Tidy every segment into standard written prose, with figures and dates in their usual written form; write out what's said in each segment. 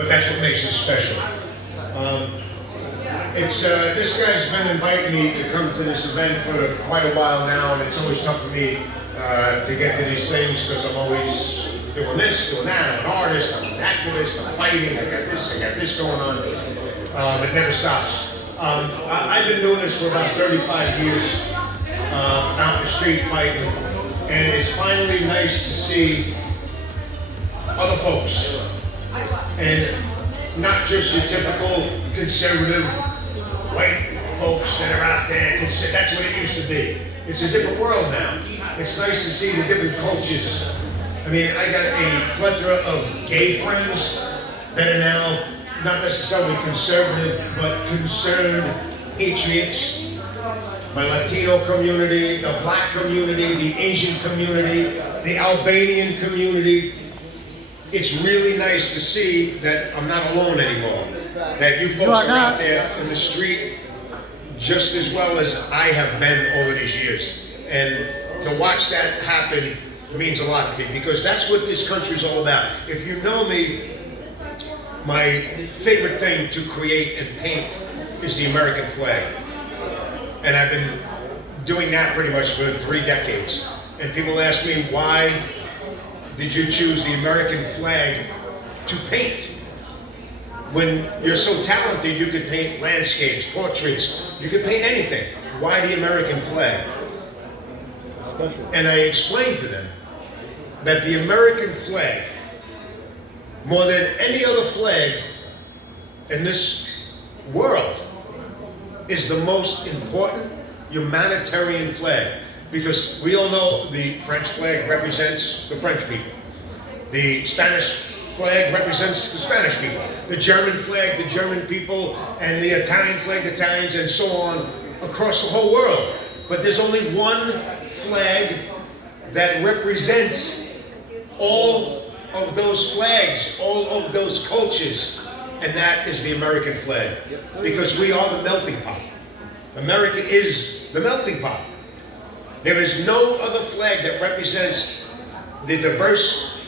But that's what makes it special. This guy's been inviting me to come to this event for quite a while now, and it's always tough for me to get to these things because I'm always doing this, doing that. I'm an artist, I'm an activist, I'm fighting, I got this going on. It never stops. I've been doing this for about 35 years, out in the street fighting, and it's finally nice to see other folks. And not just your typical conservative white folks that are out there. That's what it used to be. It's a different world now. It's nice to see the different cultures. I mean, I got a plethora of gay friends that are now not necessarily conservative, but concerned patriots. My Latino community, the black community, the Asian community, the Albanian community. It's really nice to see that I'm not alone anymore. That you folks are out there in the street just as well as I have been over these years. And to watch that happen means a lot to me because that's what this country is all about. If you know me, my favorite thing to create and paint is the American flag. And I've been doing that pretty much for 3 decades. And people ask me, why did you choose the American flag to paint? When you're so talented, you could paint landscapes, portraits, you could paint anything. Why the American flag? Special. And I explained to them that the American flag, more than any other flag in this world, is the most important humanitarian flag. Because we all know the French flag represents the French people. The Spanish flag represents the Spanish people. The German flag, the German people, and the Italian flag, the Italians, and so on across the whole world. But there's only one flag that represents all of those flags, all of those cultures, and that is the American flag. Because we are the melting pot. America is the melting pot. There is no other flag that represents the diverse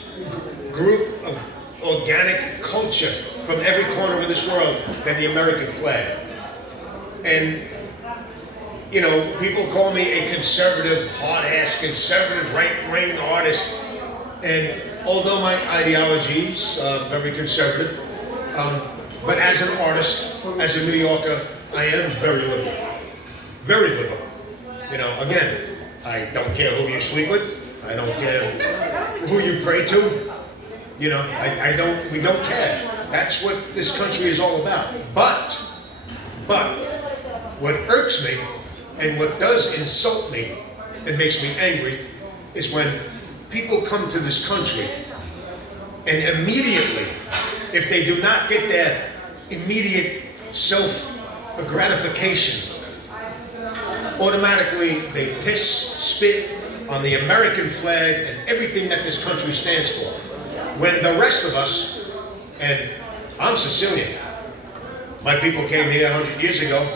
group of organic culture from every corner of this world than the American flag. And, you know, people call me a conservative, hard-ass, conservative, right-wing artist. And although my ideologies are very conservative, but as an artist, as a New Yorker, I am very liberal. Very liberal. You know, again, I don't care who you sleep with. I don't care who you pray to. You know, we don't care. That's what this country is all about. But, what irks me and what does insult me and makes me angry is when people come to this country and immediately, if they do not get their immediate self-gratification, automatically they piss, spit on the American flag and everything that this country stands for. When the rest of us, and I'm Sicilian, my people came here 100 years ago,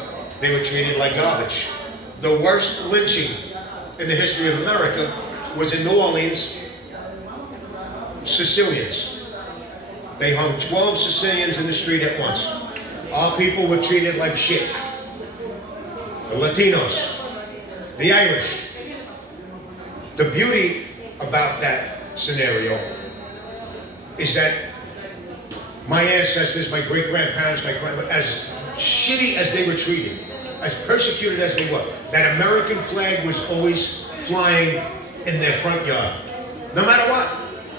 they were treated like garbage. The worst lynching in the history of America was in New Orleans, Sicilians. They hung 12 Sicilians in the street at once. Our people were treated like shit. The Latinos, the Irish. The beauty about that scenario is that my ancestors, my great-grandparents, as shitty as they were treated, as persecuted as they were, that American flag was always flying in their front yard. No matter what.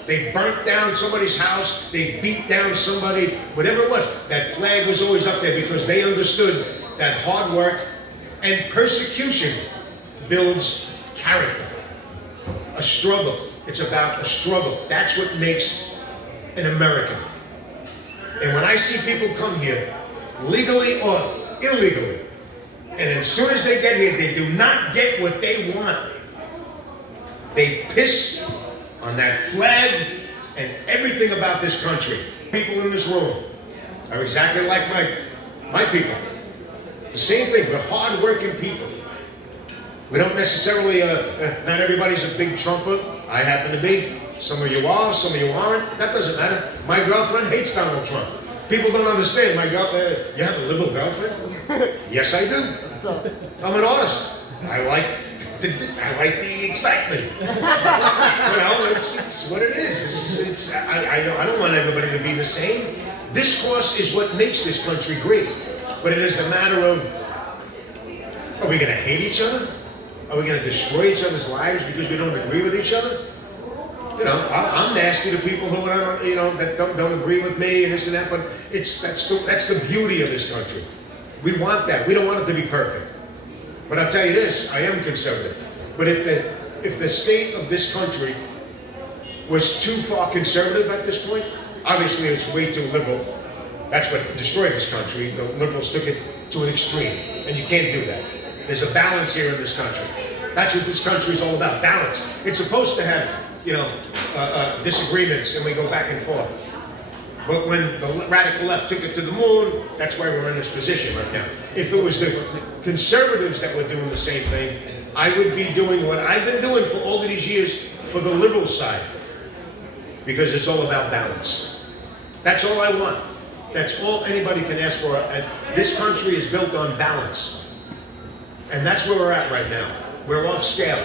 They burnt down somebody's house, they beat down somebody, whatever it was, that flag was always up there because they understood that hard work and persecution builds character. A struggle. It's about a struggle. That's what makes an American. And when I see people come here, legally or illegally, and as soon as they get here, they do not get what they want, they piss on that flag and everything about this country. People in this room are exactly like my people. The same thing, we're hard-working people. We don't necessarily, not everybody's a big Trumper. I happen to be. Some of you are, some of you aren't. That doesn't matter. My girlfriend hates Donald Trump. People don't understand. My girlfriend, you have a liberal girlfriend? Yes, I do. I'm an artist. I like the excitement. It's what it is. I don't want everybody to be the same. Discourse is what makes this country great. But it is a matter of, are we going to hate each other? Are we going to destroy each other's lives because we don't agree with each other? I'm nasty to people who that don't agree with me and this and that. But that's the beauty of this country. We want that. We don't want it to be perfect. But I'll tell you this: I am conservative. But if the state of this country was too far conservative at this point, obviously it's way too liberal. That's what destroyed this country. The liberals took it to an extreme, and you can't do that. There's a balance here in this country. That's what this country is all about, balance. It's supposed to have, disagreements, and we go back and forth. But when the radical left took it to the moon, that's why we're in this position right now. If it was the conservatives that were doing the same thing, I would be doing what I've been doing for all of these years for the liberal side. Because it's all about balance. That's all I want. That's all anybody can ask for. This country is built on balance. And that's where we're at right now. We're off scale.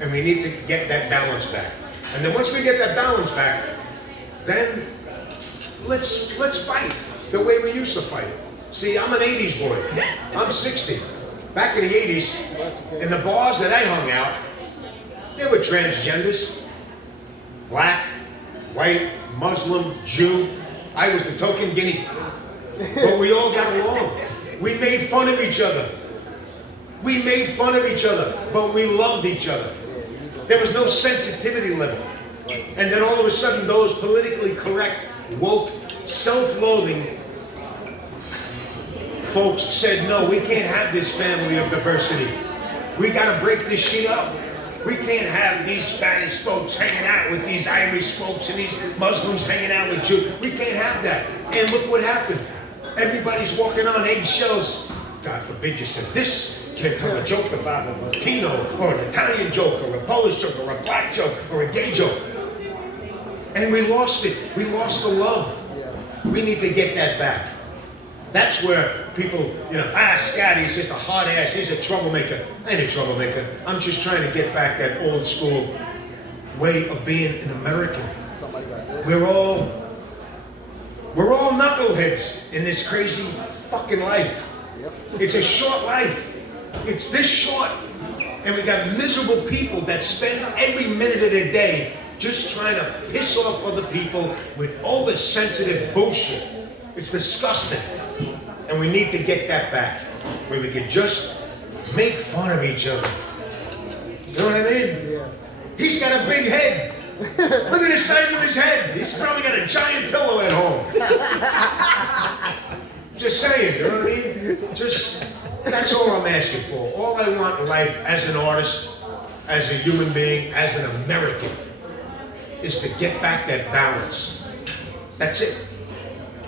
And we need to get that balance back. And then once we get that balance back, then let's fight the way we used to fight. See, I'm an 80s boy. I'm 60. Back in the 80s, in the bars that I hung out, there were transgenders. Black, white, Muslim, Jew. I was the token guinea. But we all got along. We made fun of each other. We made fun of each other, but we loved each other. There was no sensitivity level. And then all of a sudden, those politically correct, woke, self-loathing folks said, no, we can't have this family of diversity. We got to break this shit up. We can't have these Spanish folks hanging out with these Irish folks and these Muslims hanging out with Jews. We can't have that. And look what happened. Everybody's walking on eggshells. God forbid you said this. Can't tell a joke about a Latino or an Italian joke or a Polish joke or a black joke or a gay joke. And we lost it. We lost the love. We need to get that back. That's where people, Scotty, he's just a hard ass, he's a troublemaker. I ain't a troublemaker. I'm just trying to get back that old school way of being an American. We're all knuckleheads in this crazy fucking life. It's a short life. It's this short. And we got miserable people that spend every minute of their day just trying to piss off other people with oversensitive bullshit. It's disgusting. And we need to get that back, where we can just make fun of each other. You know what I mean? Yeah. He's got a big head. Look at the size of his head. He's probably got a giant pillow at home. Just saying, you know what I mean? That's all I'm asking for. All I want in life as an artist, as a human being, as an American, is to get back that balance. That's it.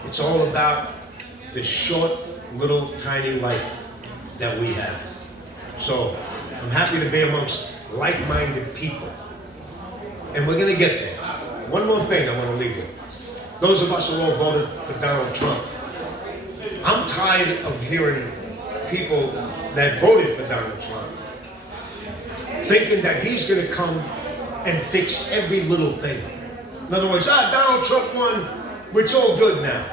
It's all about this short, little, tiny life that we have. So I'm happy to be amongst like-minded people. And we're going to get there. One more thing I want to leave with. Those of us who all voted for Donald Trump, I'm tired of hearing people that voted for Donald Trump thinking that he's going to come and fix every little thing. In other words, Donald Trump won, it's all good now.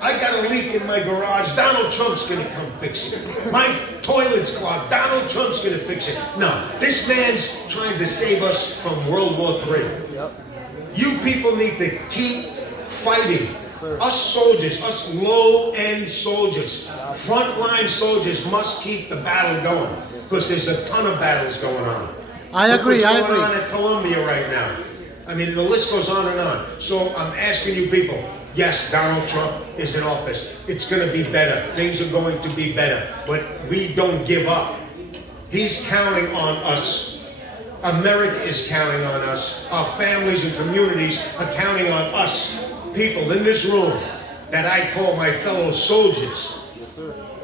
I got a leak in my garage, Donald Trump's going to come fix it. My toilet's clogged, Donald Trump's going to fix it. No, this man's trying to save us from World War III. Yep. You people need to keep fighting. Yes, us soldiers, us low-end soldiers, frontline soldiers must keep the battle going, because there's a ton of battles going on. I agree. What's going on in Colombia right now? I mean, the list goes on and on. So I'm asking you people, yes, Donald Trump is in office. It's going to be better. Things are going to be better. But we don't give up. He's counting on us. America is counting on us. Our families and communities are counting on us, people in this room that I call my fellow soldiers,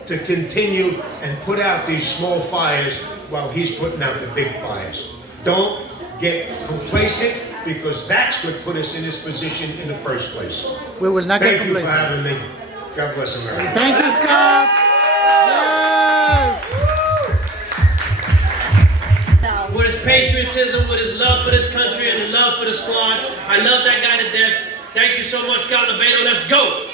to continue and put out these small fires while he's putting out the big fires. Don't get complacent, because that's what put us in this position in the first place. We will not get Thank you for complacent. having me. God bless America. Thank you, Scott. Yes. With his patriotism, with his love for this country and the love for the squad. I love that guy to death. Thank you so much, Scott Lobaido. Let's go.